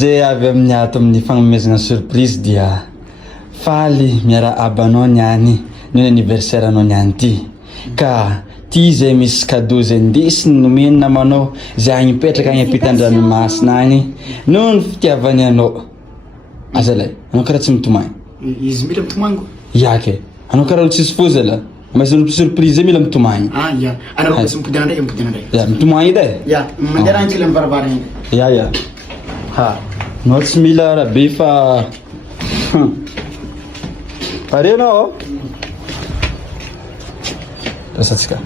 Zay avy amin'ny ato amin'ny fanomezana surprise dia faly miara abanao niany ny anniversaire anao niany ty. Ka ty zay misy cadeau zay ndesiny nomeny namanao zay agny mipetraka agny ampitan-dranomasina agny noho ny fitiavany anao. Azalay, anao karaha tsy mitomagny. Izy mila mitomagny. Yake, anao karaha tsisy fo zala. Mas surprise mila mitomagny. Ya. Anao ko simpodana ndray, impodana ndray. Ya, mitomagny edy. Ya, mandeha raha kila mivaravara igny. Ya. Ha, anao tsy mila rabe fa pare anao. Rasatsika.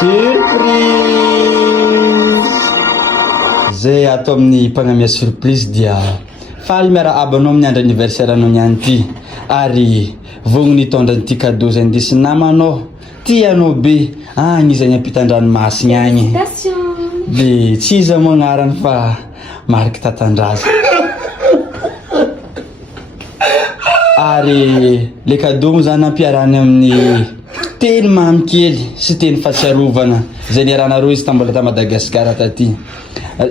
Surprise! Zay ato amin'ny mpagnamia surprise dia faly miara abanao amin'ny andro anniversaire anao niany ty ary vogny nitondra an'ity cadeau zay ndesiny namanao ty anao be agny izy agny ampitan-dranomasina agny de tsy iza moa agnarany fa Mark Tatandraza. Ary le cadeau moa zany ampiarahany amin'ny teny mamy kely sy teny fahatsiarovana zay niaranareo izy tambola ta Madagasikara taty.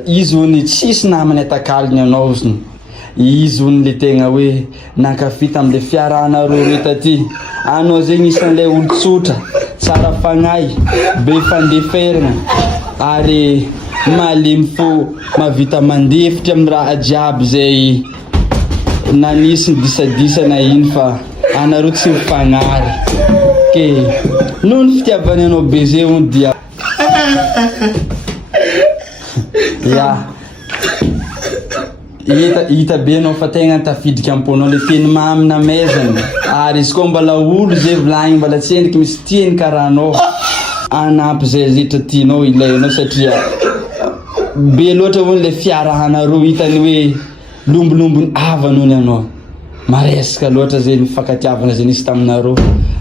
Izy hony tsisy namany atakaliny anao zany. Izy hony le tegna hoe nankafy tam'le fiarahanareo re taty. Anao zegny isan'ilay olo-tsotra, tsara fagnahy, be fandeferana ary malemy fo mavita mandefitra amin'ny raha jiaby zay nanisy ny disadisa na ino fa anareo tsy mifagnary. Ke noho ny fitiavany anao be zay hony dia ya hita be anao fa tegna tafidika amponao le teny mamy namezana ary izy koa mbala olo zay volagny mbala tsy endriky misy tiany karaha anao anampy zay zetra tianao ilainao satria be loatra hony le fiarahanareo hitany hoe lombolombony avanony anao. Maresaka loatra zay mifankatiavana zay nisy taminareo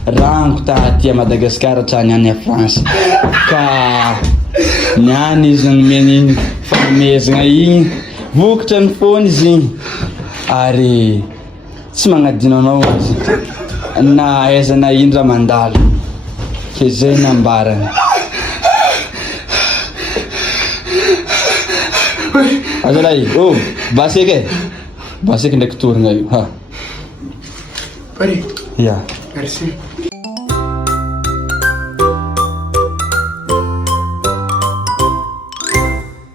rango taty a Madagasikara trany any a France. Ka niany izy nomeny igny fanomezana igny vokatra ny fony izy igny ary tsy magnadino anao izy na aiza na ino raha mandalo ke zay nambarany. Azalay, oh, baseke ndraiky torina io ha. Pare. Ya. Merci.